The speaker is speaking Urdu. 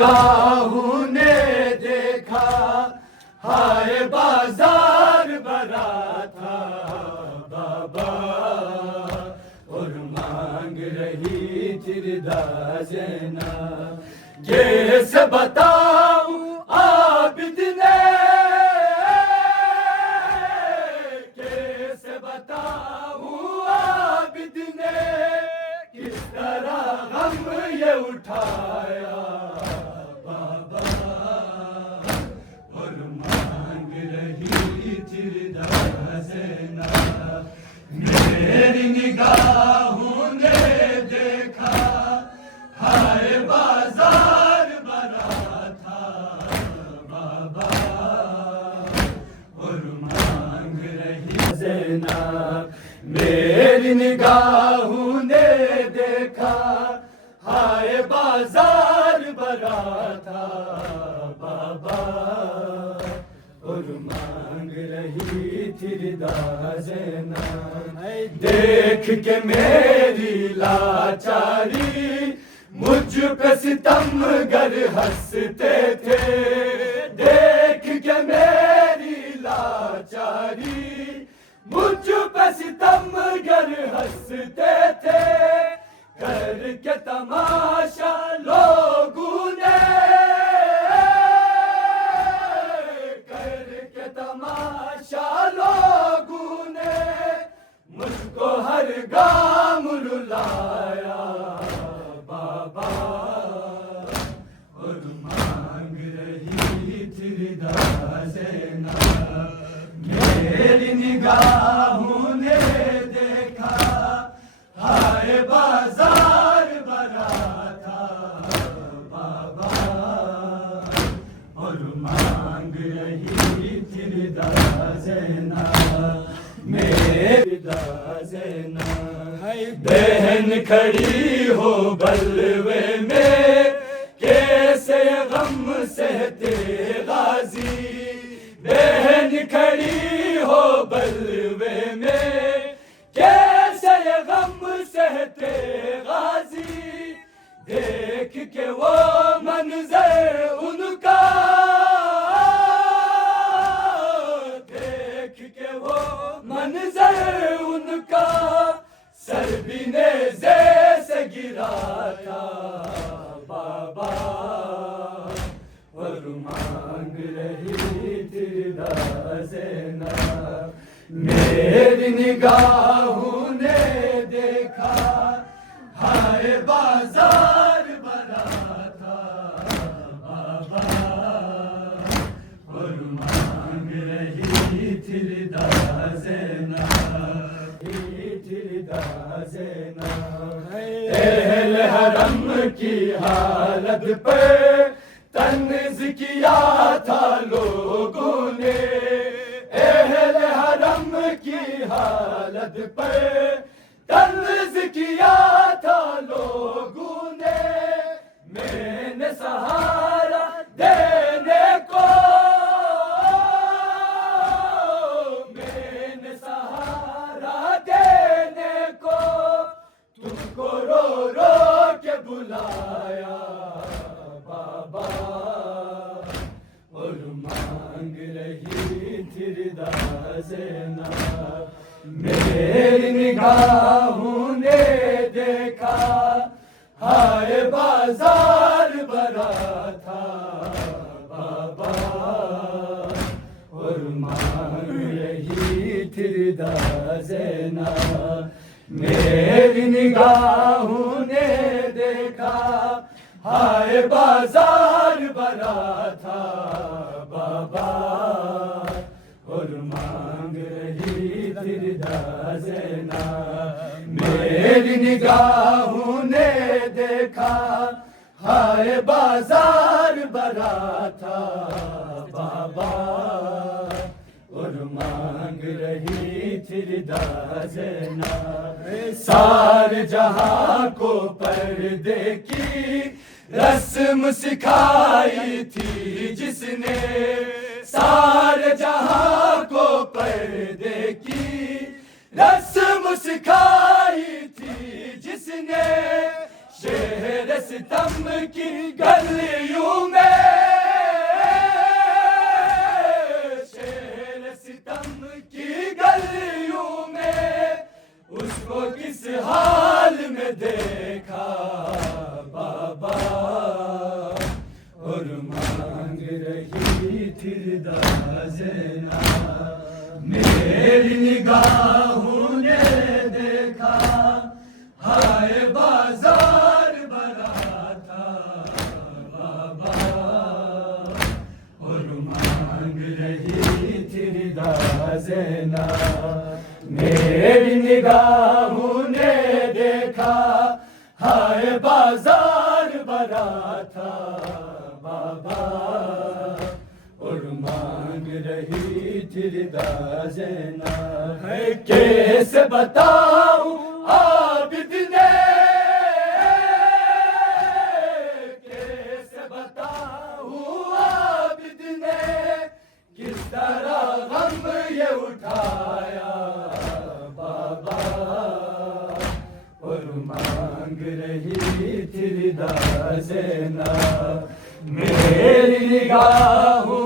نگاہوں نے دیکھا ہائے بازار بھرا تھا بابا، اور مانگ رہی تھی رضا زینب، کیسے بتاؤں عابد نے، کیسے بتاؤں عابد نے، کس طرح غم یہ اٹھایا بابا، اور مانگ رہی تھی رضا زینب، میری نگاہوں نے دیکھا ہائے بازار بھرا تھا بابا، اور مانگ رہی زینب، میری نگاہوں نے دیکھا ہائے بازار بھرا تھا بابا، اور مانگ رہی تھی رضا زینب، دیکھ کے میری لاچاری مجھ پہ ستم گر ہنستے تھے، دیکھ کے میری لاچاری مجھ پہ ستم گر ہنستے تھے، کر کے تماشا لوگوں نے، کر کے تماشا لوگوں نے مجھ کو ہر گام رلایا بابا، اور مانگ رہی تھی رضا زینب، میری نگاہوں نے دیکھا ہائے بازار بھرا تھا بابا، اور مانگ رہی تھی رضا زینب، میری رضا زینب، بہن کھڑی ہو بلوے میں کیسے غم سہتے غازی، بہن کھڑی ہو بلوے میں کیسے غم سہتے غازی، دیکھ کے وہ منظر ان کا، دیکھ کے وہ منظر ان کا سر بھی نیزے سے گرا تھا بابا، اور مانگ رہی تھی رضا زینب، میری نگاہوں نے دیکھا ہائے بازار بھرا تھا بابا، اور مانگ رہی تھی رضا زینب، تھی رضا زینب، اہل حرم کی حالت پہ طنز کیا تھا لوگوں نے، اہل حرم کی حالت پہ طنز کیا تھا لوگوں نے، میں نے سہارا دینے کو، میں نے سہارا دینے کو تم کو رو رو کے بلایا بابا، اور مانگ رہی تھی رضا زینب، میری نگاہوں نے دیکھا ہائے بازار بھرا تھا بابا، اور مانگ رہی تھی رضا زینب، میری نگاہوں نے دیکھا ہائے بازار بھرا تھا بابا، اور مانگ رہی تھی رضا زینب، میری نگاہوں نے دیکھا ہائے بازار بھرا تھا بابا، اور مانگ رہی تھی رضا زینب، سارے جہاں کو پردے کی رسم سکھائی تھی جس نے، سارے جہاں کو پردے کی رسم سکھائی تھی جس نے، شہر ستم کی گلیوں میں، شہر ستم کی گلیوں میں اس کو کس حال میں دیکھا بابا، اور مانگ رہی تھی رضا زینب، میری نگاہوں نے دیکھا ہائے بازار بھرا تھا بابا، اور مانگ رہی تھی رضا زینب، میری نگاہوں نے دیکھا ہائے بازار بھرا تھا بابا، اور مانگ رہی تھی رضا زینب، ہے کیسے بتاؤں عابد نے، کیسے بتاؤں عابد نے کس طرح غم یہ اٹھایا بابا، اور مانگ رہی تھی رضا زینب، میری نگاہوں